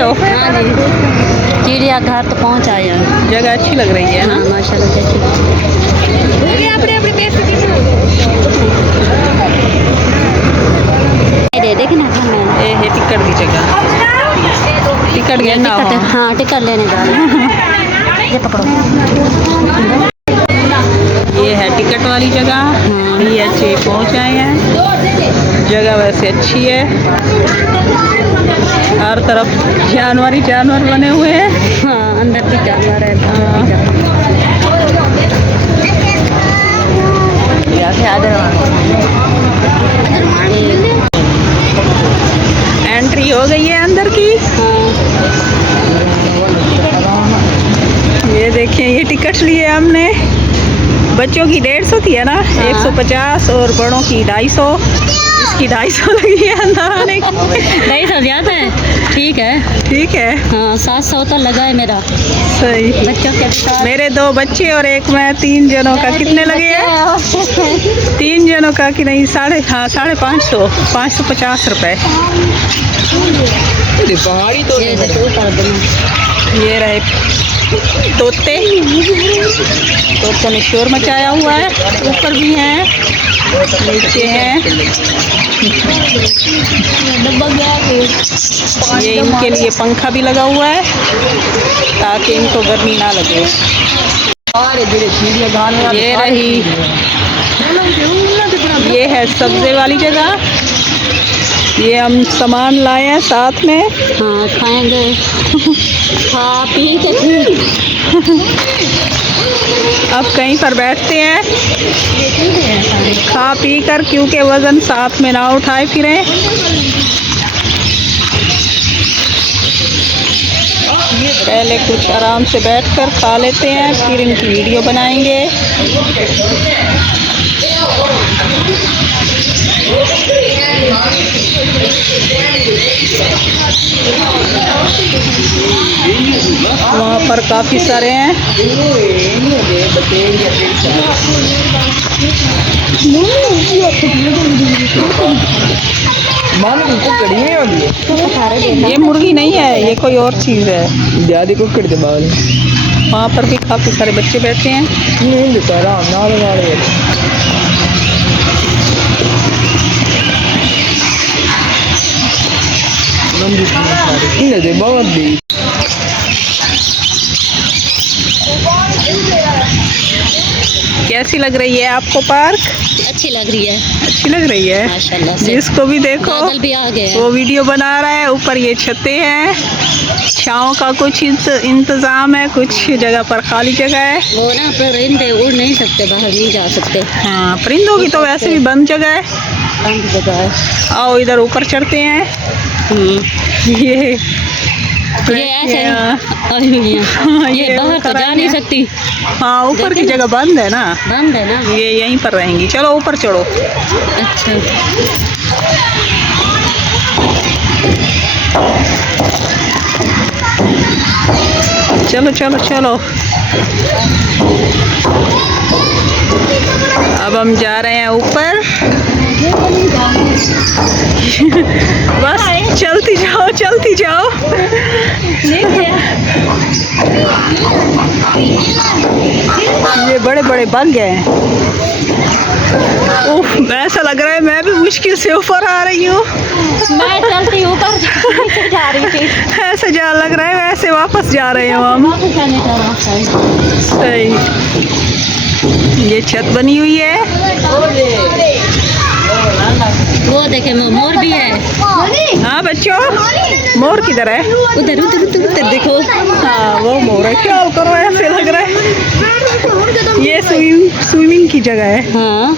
हो? हाँ जी, चिड़ियाघर तो पहुँच आए हैं। जगह अच्छी लग रही है ना? हाँ माशाल्लाह से अच्छी। ये देखे ना हमें। ये है टिकट की जगह। टिकट लेना हो? हाँ टिकट लेने जा रहे हैं। ये पकड़ो। ये है टिकट वाली जगह। ये अच्छे पहुँच आए हैं। जगह वैसे अच्छी है। हर तरफ जानवर ही जानवर बने हुए हैं। हाँ अंदर भी जानवर है। एंट्री हो गई है अंदर की। ये देखिए, ये टिकट लिए हमने। बच्चों की 150 थी है ना? 150 और बड़ों की 250। इसकी 250 लगी है अंदर आने की। 250 ज़्यादा है। ठीक है। ठीक है। हाँ 700 तो लगा है मेरा। सही। बच्चों के साथ मेरे 2 बच्चे और एक मैं, 3 जनों का कितने लगे हैं? 3 जनों का कि नहीं, 550 550 रुपये। ये रहे तोते। तोतों ने शोर मचाया हुआ है। ऊपर भी हैं, नीचे हैं। ये इनके लिए पंखा भी लगा हुआ है ताकि इनको गर्मी ना लगे। ये रही, ये है सब्जी वाली जगह। ये हम सामान लाए हैं साथ में। हाँ खाएंगे। खा पी के अब कहीं पर बैठते हैं खा पी कर, क्योंकि वज़न साथ में ना उठाए फिरें। पहले कुछ आराम से बैठकर खा लेते हैं, फिर इनकी वीडियो बनाएंगे। वहाँ पर काफ़ी सारे हैं। ये मुर्गी नहीं है, ये कोई और चीज़ है। वहाँ पर भी काफ़ी सारे बच्चे बैठे हैं। कैसी लग रही है आपको पार्क? अच्छी लग रही है। अच्छी लग रही है माशाल्लाह से। जिसको भी देखो बादल भी आ गए हैं। वो वीडियो बना रहा है। ऊपर ये छतें हैं, छाँव का कुछ इंतज़ाम है, कुछ जगह पर खाली जगह है। वो ना परिंदे उड़ नहीं सकते, बाहर नहीं जा सकते। हाँ, परिंदों की तो वैसे भी बंद जगह है। बंद जगह है। आओ इधर ऊपर चढ़ते हैं। ये ऐसे ये बाहर तो जा नहीं सकती। हाँ, ऊपर की जगह बंद है ना। बंद है ना। ये यहीं पर रहेंगी। चलो ऊपर चढ़ो। अच्छा चलो चलो चलो। अब हम जा रहे हैं ऊपर। बस चलती जाओ चलती जाओ। ये बड़े बड़े बग हैं। उफ, ऐसा लग रहा है मैं भी मुश्किल से ऊपर आ रही हूँ। मैं चलती ऊपर जा रही थी। ऐसा जा लग रहा है वैसे वापस जा रहे हो हम। सही। ये छत बनी हुई है। वो देखे मोर भी है। हाँ बच्चों, मोर किधर है? उधर उधर उधर उधर देखो। हाँ वो मोर है। क्या करो, ऐसे लग रहा है ये स्विमिंग की जगह है। हाँ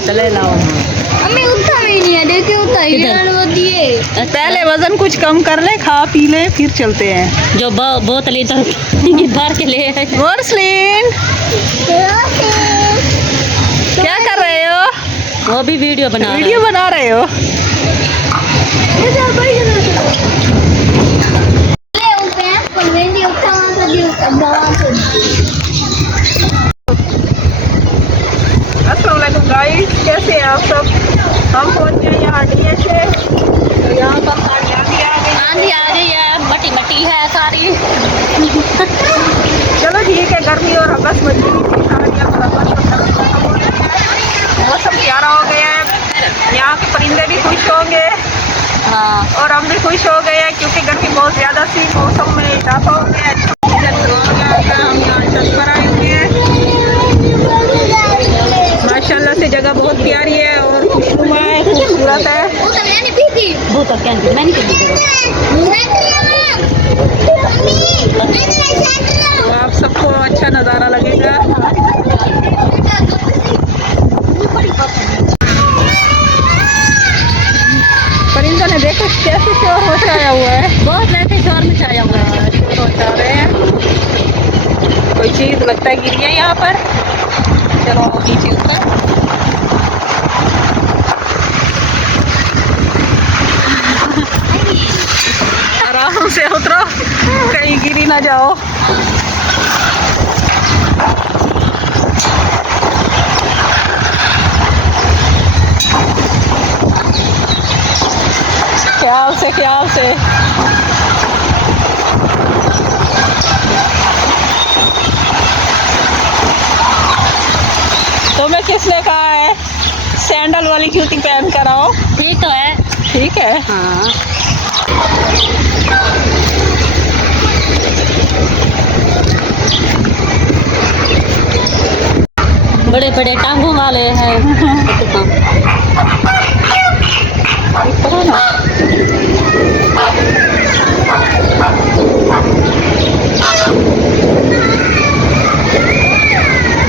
चले लाओ। पहले वजन कुछ कम कर ले, खा पी ले, फिर चलते हैं। जो बोतल इधर भर के ले आए। मोरस्लिन, क्या कर रहे हो? वो भी वीडियो बना रहे हो? अस्सलाम वालेकुम गाइस, कैसे हैं आप सब? हम पहुंच गए यहाँ DH। हाँ और हम भी खुश हो गए हैं क्योंकि गर्मी बहुत ज़्यादा थी, मौसम में इजाफा हो गया। हम यहाँ छत पर आए हुए हैं। माशाल्लाह से जगह बहुत प्यारी है और खुशनुमा है, खूबसूरत है। वो तो क्या मैं नहीं तो आप सबको अच्छा नज़ारा लगेगा। परिंदों ने देखो कैसे शोर मचाया हुआ है। बहुत वैसे शोर मचाया हुआ है। शोर मचा रहे हैं। कोई चीज़ लगता है गिरी है यहाँ पर। चलो नीचे उतर। आराम से उतरो, कहीं गिरी ना जाओ। ख्याल से, ख्याल से। तुम्हें किसने कहा है सैंडल वाली जूती पहन कर आओ? ठीक तो है। ठीक है। हाँ बड़े बड़े टांगों वाले हैं।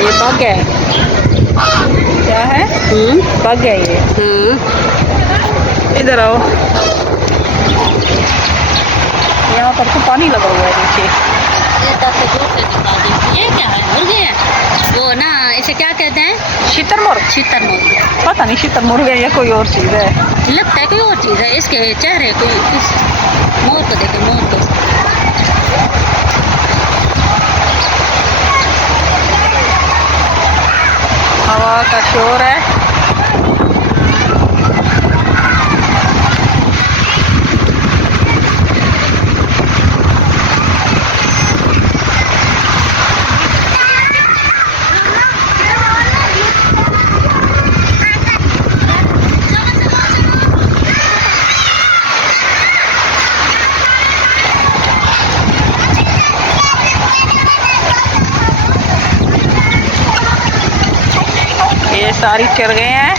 ये बग है। क्या है? बग है ये। इधर आओ। यहाँ पर तो पानी लगा हुआ है नीचे। ये क्या है? मुर्गे हैं वो ना, इसे क्या कहते हैं? शुतुरमुर्ग। शुतुरमुर्ग। पता नहीं शुतुरमुर्ग है या कोई और चीज़ है। लगता है कोई और चीज़ है। इसके चेहरे कोई इस मोर को देखे, मोर को। हवा का शोर है। ये सारी चढ़ गए हैं।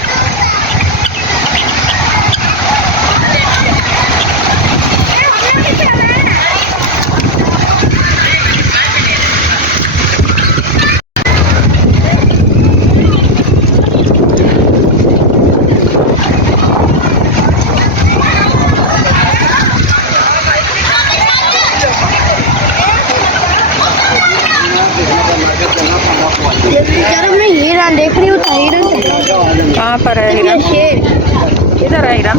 हिरन देख रही हूँ तो हिरन कहाँ पर है हिरन? शेर इधर है हिरन।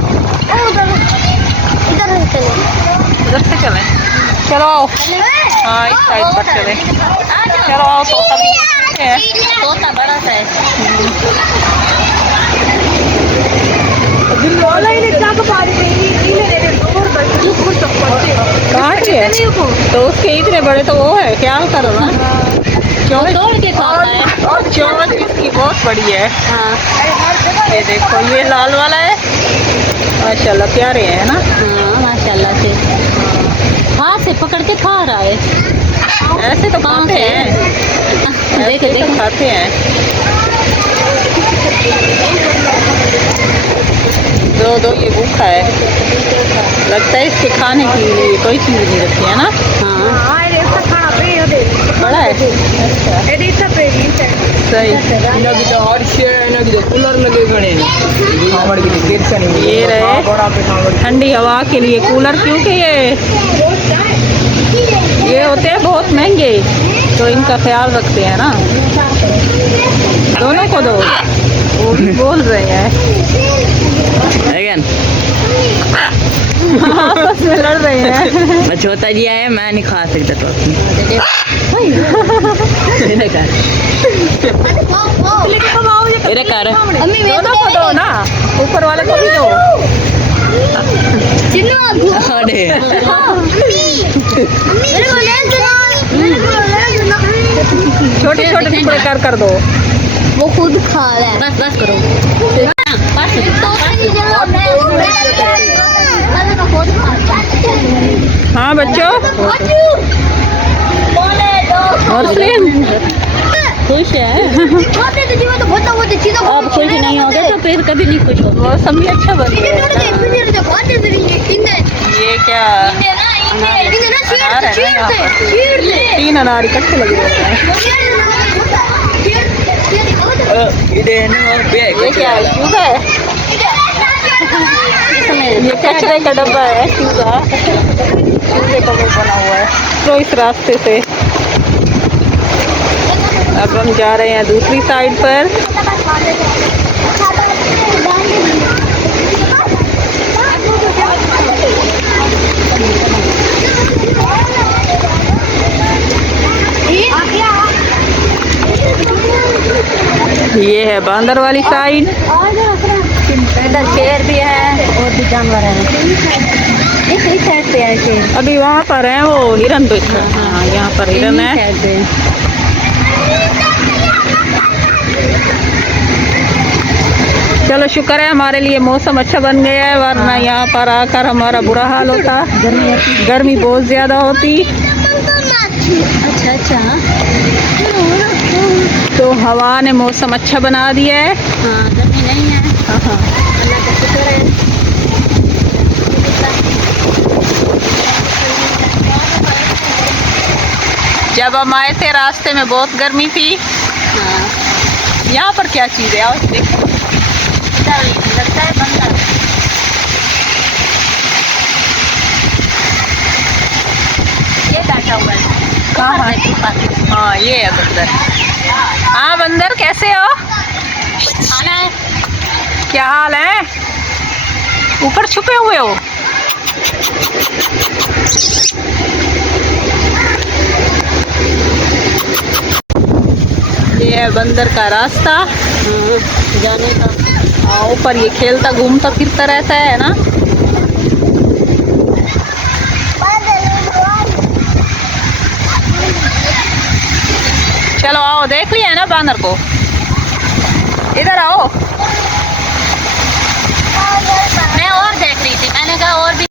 उधर इधर से चले। इधर से चले। चलो आओ। हाँ इस साइड पर चले। चलो आओ। तोता भी है। तोता बड़ा सा है। कहाँ की है? तो उसके इतने बड़े तो वो है, ख्याल करो ना। चोंच तोड़ के खाता है। और चोंच इसकी बहुत बड़ी है। हाँ ये देखो ये लाल वाला है। माशाल्लाह प्यारे हैं ना। हाँ माशाल्लाह से। हाथ से पकड़ के खा रहा है। ऐसे तो खाते हैं। देखो ऐसे तो देखो। खाते हैं। दो ये भूखा है। लगता है इसके खाने के लिए कोई चीज़ नहीं रखी है ना। हाँ बड़ा है। अच्छा सही। कूलर लगे खड़े ये रहे ठंडी हवा के लिए कूलर, क्योंकि ये होते हैं बहुत महंगे, तो इनका ख्याल रखते हैं ना। दोनों को दो, वो भी बोल रहे हैं। आपस में लड़ रहे हैं। मैं छोटा जी आया, मैं नहीं खा सकता तो दोनों को दो ना, ऊपर वाले को भी दो। अरे छोटे छोटे टुकड़े कर दो। वो खुद खा रहा है। बस बस करो। हाँ बच्चों, मुस्लिम खुश है। अब खुश नहीं होगा तो फिर कभी नहीं खुश होगा। मौसम भी अच्छा बन गया है। ये क्या अनार है ना यहाँ पर? 3 अनार इकट्ठे लगे हुए हैं। ये क्या है? चूजा है? ये कचरे का डब्बा है, चूजा। चूजे का वो बना हुआ है। तो इस रास्ते से अब हम जा रहे हैं दूसरी साइड पर। ये है बांदर वाली साइड। इधर शेर भी है और भी जानवर है। इस साइड पे है शेर। अभी वहाँ पर है वो हिरन तो हाँ यहाँ पर हिरन है। साइड पे। चलो शुक्र है हमारे लिए मौसम अच्छा बन गया है, वरना यहाँ पर आकर हमारा बुरा हाल होता। गर्मी बहुत ज़्यादा होती। अच्छा अच्छा। तो हवा ने मौसम अच्छा बना दिया है। हाँ गर्मी नहीं है। हाँ हाँ। अल्लाह का शुक्र है। जब हम आए थे रास्ते में बहुत गर्मी थी। हाँ यहाँ पर क्या चीज़ है? आओ देखो। लगता है बंदर। ये बैठा हुआ है। कहाँ है? हाँ ये है बंदर। हाँ बंदर कैसे हो? खाना है। क्या हाल है? ऊपर छुपे हुए हो? ये है बंदर का रास्ता जाने का। हाँ, ऊपर ये खेलता घूमता फिरता रहता है ना। चलो आओ, देख लिया है ना बांदर को? इधर आओ। मैं और देख रही थी, मैंने कहा और भी